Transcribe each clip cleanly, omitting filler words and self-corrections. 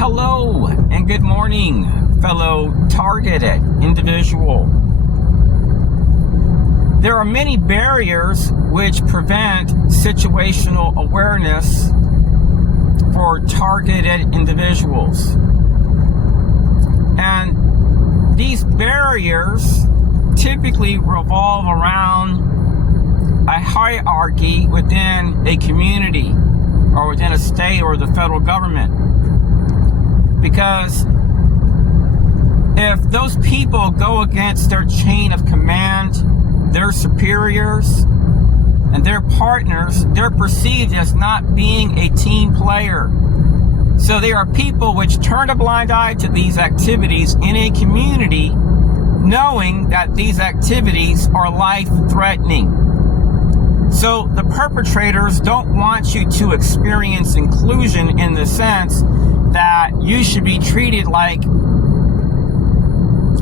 Hello and good morning, fellow targeted individual. There are many barriers which prevent situational awareness for targeted individuals. And these barriers typically revolve around a hierarchy within a community or within a state or the federal government. Because if those people go against their chain of command, their superiors, and their partners, they're perceived as not being a team player. So there are people which turn a blind eye to these activities in a community, knowing that these activities are life-threatening. So the perpetrators don't want you to experience inclusion in the sense that you should be treated like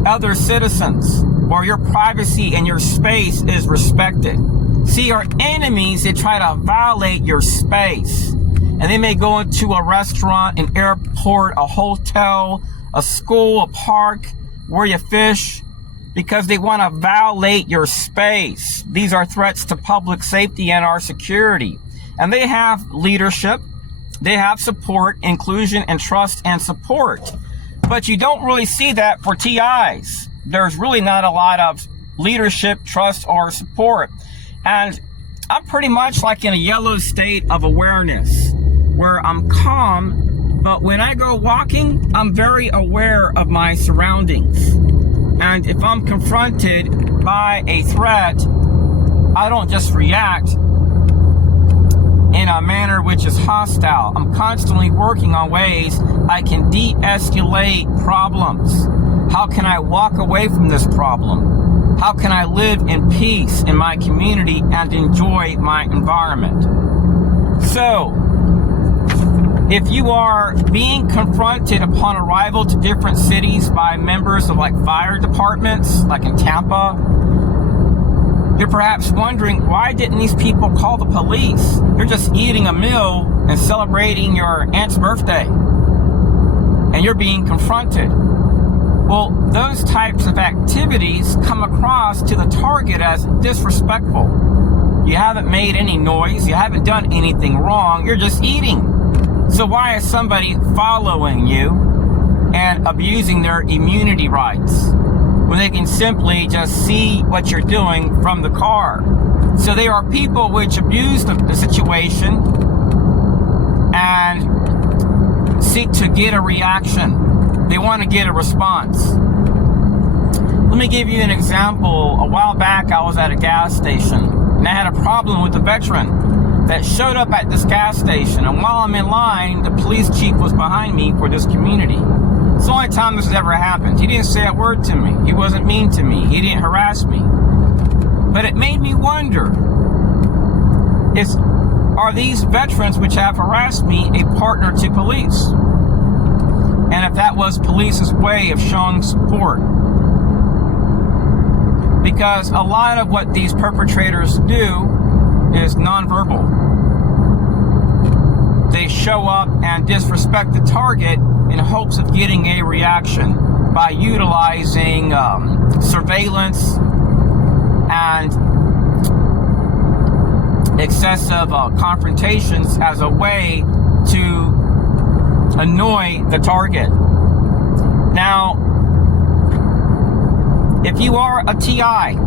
other citizens, or your privacy and your space is respected. See, our enemies, they try to violate your space. And they may go into a restaurant, an airport, a hotel, a school, a park, where you fish, because they want to violate your space. These are threats to public safety and our security. And they have leadership, they have support, inclusion, and trust and support. But you don't really see that for TIs. There's really not a lot of leadership, trust, or support. And I'm pretty much like in a yellow state of awareness, where I'm calm, but when I go walking, I'm very aware of my surroundings. And if I'm confronted by a threat, I don't just react in a manner which is hostile. I'm constantly working on ways I can de-escalate problems. How can I walk away from this problem? How can I live in peace in my community and enjoy my environment? So, if you are being confronted upon arrival to different cities by members of like fire departments, like in Tampa, you're perhaps wondering, why didn't these people call the police? You're just eating a meal and celebrating your aunt's birthday, and you're being confronted. Well, those types of activities come across to the target as disrespectful. You haven't made any noise, you haven't done anything wrong, you're just eating. So why is somebody following you and abusing their immunity rights when they can simply just see what you're doing from the car? So there are people which abuse the situation and seek to get a reaction. They want to get a response. Let me give you an example. A while back, I was at a gas station and I had a problem with a veteran that showed up at this gas station, and while I'm in line, the police chief was behind me for this community. It's the only time this has ever happened. He didn't say a word to me. He wasn't mean to me. He didn't harass me. But it made me wonder, are these veterans which have harassed me a partner to police? And if that was police's way of showing support. Because a lot of what these perpetrators do is nonverbal. They show up and disrespect the target in hopes of getting a reaction by utilizing surveillance and excessive confrontations as a way to annoy the target. Now, if you are a TI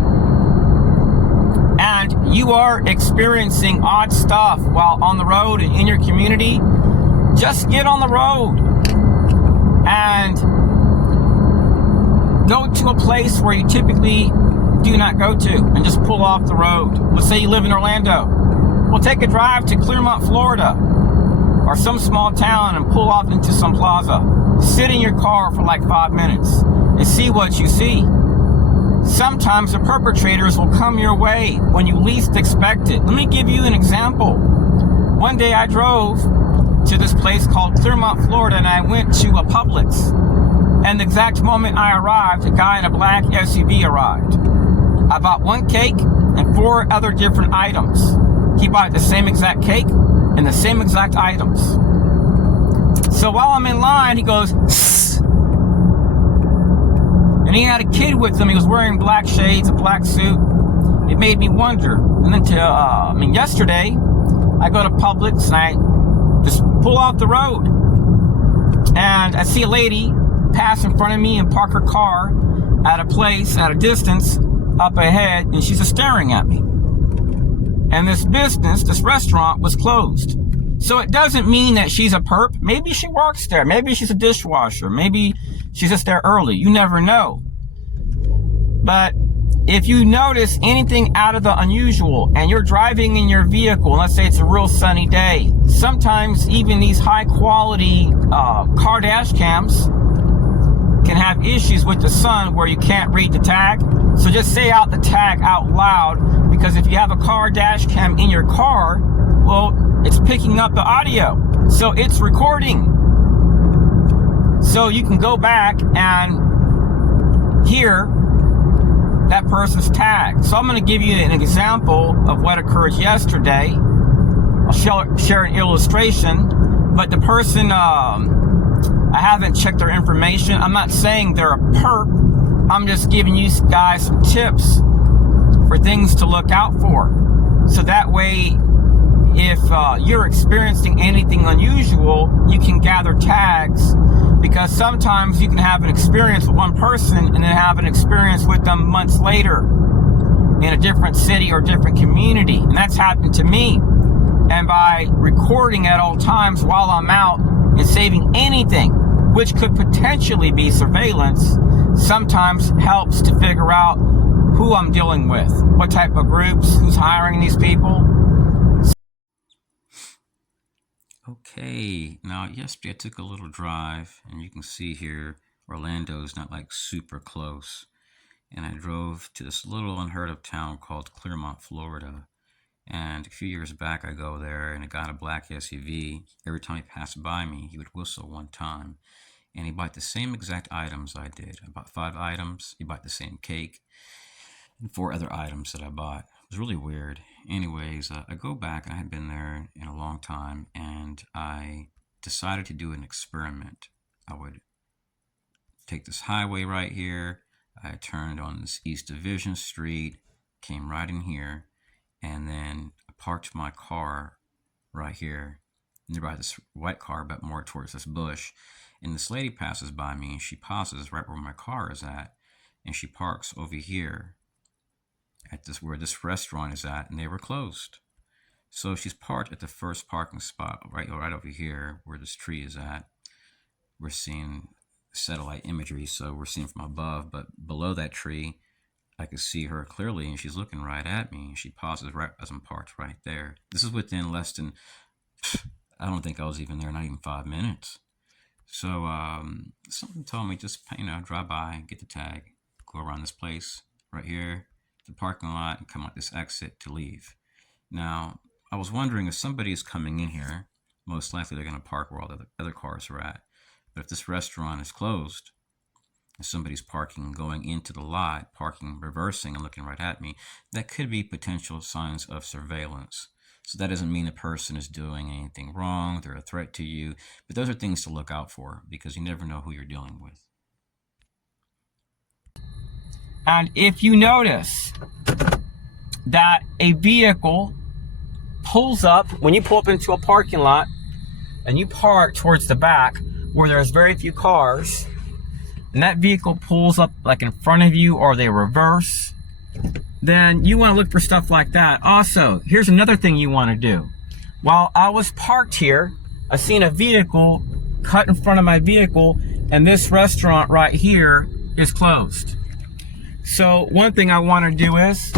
and you are experiencing odd stuff while on the road and in your community, just get on the road and go to a place where you typically do not go to and just pull off the road. Let's say you live in Orlando. Well, take a drive to Clearmont, Florida, or some small town and pull off into some plaza. Sit in your car for like 5 minutes and see what you see. Sometimes the perpetrators will come your way when you least expect it. Let me give you an example. One day I drove to this place called Clearmont, Florida, and I went to a Publix. And the exact moment I arrived, a guy in a black SUV arrived. I bought one cake and 4 other different items. He bought the same exact cake and the same exact items. So while I'm in line, he goes, "Sss." And he had a kid with him. He was wearing black shades, a black suit. It made me wonder. And then yesterday, I go to Publix and I just pull off the road. And I see a lady pass in front of me and park her car at a place, at a distance, up ahead, and she's just staring at me. And this restaurant was closed. So it doesn't mean that she's a perp. Maybe she works there. Maybe she's a dishwasher. Maybe she's just there early. You never know. But if you notice anything out of the unusual and you're driving in your vehicle, let's say it's a real sunny day, sometimes even these high quality car dash cams can have issues with the sun where you can't read the tag. So just say out the tag out loud, because if you have a car dash cam in your car, well, it's picking up the audio. So it's recording. So you can go back and hear that person's tag. So I'm going to give you an example of what occurred yesterday. I'll share an illustration, but the person, I haven't checked their information. I'm not saying they're a perp. I'm just giving you guys some tips for things to look out for. So that way, if you're experiencing anything unusual, you can gather tags, because sometimes you can have an experience with one person and then have an experience with them months later in a different city or different community. And that's happened to me. And by recording at all times while I'm out and saving anything, which could potentially be surveillance, sometimes helps to figure out who I'm dealing with, what type of groups, who's hiring these people. Okay, now yesterday I took a little drive, and you can see here Orlando's not like super close, and I drove to this little unheard of town called Clearmont, Florida. And a few years back I go there, and a guy in a black SUV, every time he passed by me, he would whistle one time, and he bought the same exact items I did. I bought 5 items, he bought the same cake, and 4 other items that I bought. It was really weird. Anyways, I go back, and I had been there in a long time, and I decided to do an experiment. I would take this highway right here. I turned on this East Division Street, came right in here, and then I parked my car right here, nearby this white car, but more towards this bush. And this lady passes by me, and she pauses right where my car is at, and she parks over here at this where this restaurant is at, and they were closed. So she's parked at the first parking spot right over here where this tree is at. We're seeing satellite imagery, so we're seeing from above, but below that tree I could see her clearly, and she's looking right at me. She pauses right as I'm parked right there. This is within less than, I don't think I was even there, not even 5 minutes. So something told me just, drive by, get the tag, go around this place right here, the parking lot, and come out this exit to leave. Now, I was wondering if somebody is coming in here, most likely they're going to park where all the other cars are at. But if this restaurant is closed, and somebody's parking, going into the lot, parking, reversing, and looking right at me, that could be potential signs of surveillance. So that doesn't mean the person is doing anything wrong, they're a threat to you, but those are things to look out for, because you never know who you're dealing with. And if you notice that a vehicle pulls up, when you pull up into a parking lot and you park towards the back where there's very few cars, and that vehicle pulls up like in front of you, or they reverse, then you want to look for stuff like that. Also, here's another thing you want to do. While I was parked here, I seen a vehicle cut in front of my vehicle, and this restaurant right here is closed. So one thing I want to do is,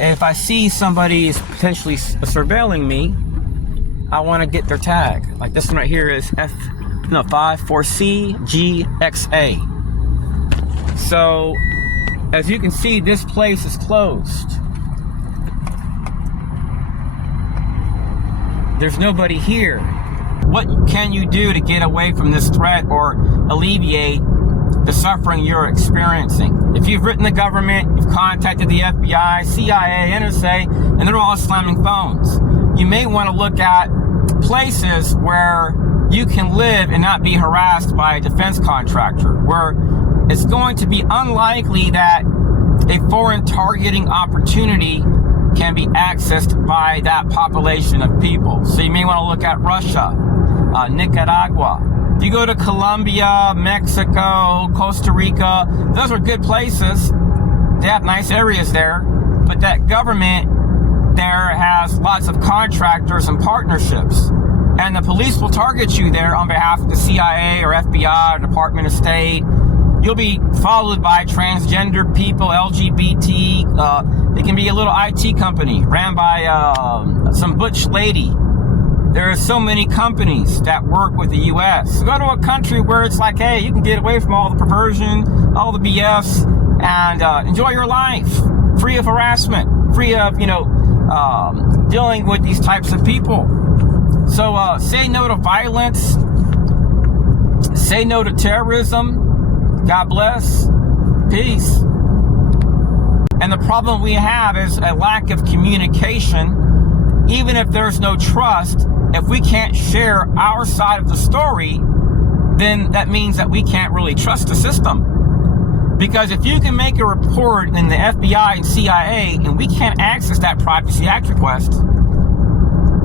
if I see somebody is potentially surveilling me, I want to get their tag. Like this one right here is 54CGXA. So as you can see, this place is closed. There's nobody here. What can you do to get away from this threat or alleviate the suffering you're experiencing? If you've written the government, you've contacted the FBI, CIA, NSA, and they're all slamming phones, you may want to look at places where you can live and not be harassed by a defense contractor, where it's going to be unlikely that a foreign targeting opportunity can be accessed by that population of people. So you may want to look at Russia, Nicaragua. If you go to Colombia, Mexico, Costa Rica, those are good places. They have nice areas there, but that government there has lots of contractors and partnerships. And the police will target you there on behalf of the CIA or FBI or Department of State. You'll be followed by transgender people, LGBT. It can be a little IT company ran by some butch lady. There are so many companies that work with the U.S. Go to a country where it's like, hey, you can get away from all the perversion, all the BS, and enjoy your life, free of harassment, free of, dealing with these types of people. So say no to violence, say no to terrorism. God bless. Peace. And the problem we have is a lack of communication. Even if there's no trust, if we can't share our side of the story, then that means that we can't really trust the system. Because if you can make a report in the FBI and CIA and we can't access that Privacy Act request,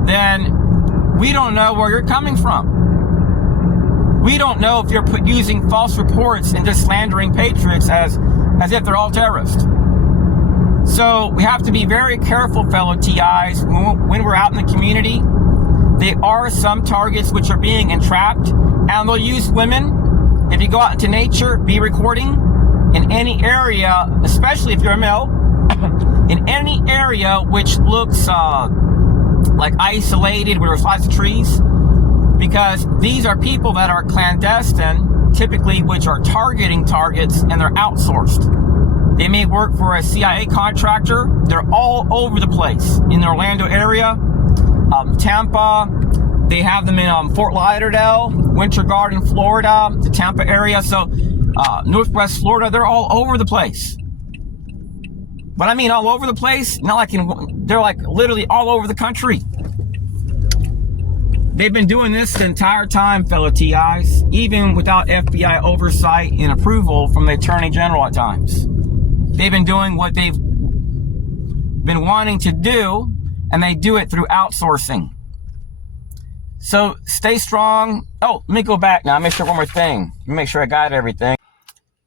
then we don't know where you're coming from. We don't know if you're using false reports and just slandering patriots as if they're all terrorists. So we have to be very careful, fellow TIs, when we're out in the community. There are some targets which are being entrapped, and they'll use women. If you go out into nature, be recording in any area, especially if you're a male, in any area which looks like isolated where there's lots of trees. Because these are people that are clandestine, typically, which are targeting targets, and they're outsourced. They may work for a CIA contractor. They're all over the place. In the Orlando area, Tampa, they have them in Fort Lauderdale, Winter Garden, Florida, the Tampa area. So Northwest Florida, they're all over the place. But I mean all over the place, not like they're like literally all over the country. They've been doing this the entire time, fellow TIs, even without FBI oversight and approval from the Attorney General at times. They've been doing what they've been wanting to do, and they do it through outsourcing. So stay strong. Oh, let me go back now. Make sure one more thing. Make sure I got everything.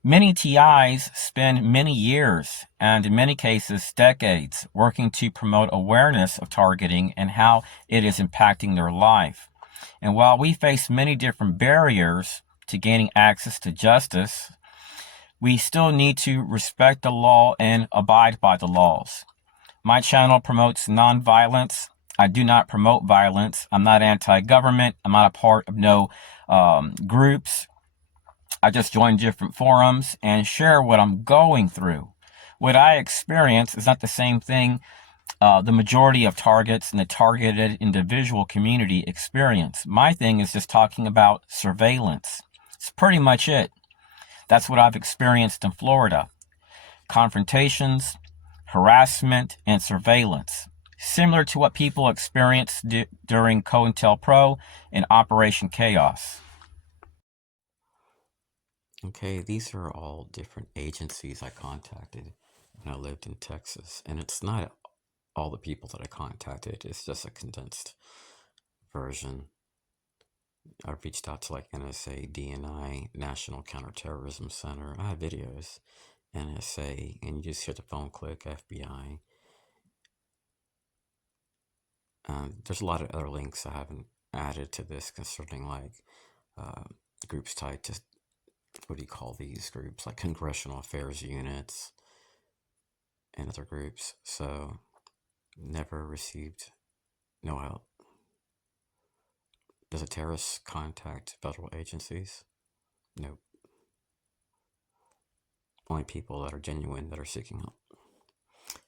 Many TIs spend many years, and in many cases decades, working to promote awareness of targeting and how it is impacting their life. And while we face many different barriers to gaining access to justice, we still need to respect the law and abide by the laws. My channel promotes nonviolence. I do not promote violence. I'm not anti-government. I'm not a part of no groups. I just join different forums and share what I'm going through. What I experience is not the same thing the majority of targets and the targeted individual community experience. My thing is just talking about surveillance. It's pretty much it. That's what I've experienced in Florida. Confrontations, harassment, and surveillance. Similar to what people experienced during COINTELPRO and Operation Chaos. Okay, these are all different agencies I contacted when I lived in Texas. And it's not all the people that I contacted. It's just a condensed version. I reached out to like NSA, DNI, National Counterterrorism Center. I have videos. NSA, and you just hit the phone click, FBI. There's a lot of other links I haven't added to this concerning like groups tied to, what do you call these groups, like congressional affairs units and other groups. So never received no help. Does a terrorist contact federal agencies? Nope. Only people that are genuine that are seeking help.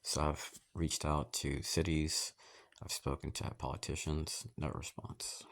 So I've reached out to cities, I've spoken to politicians, no response.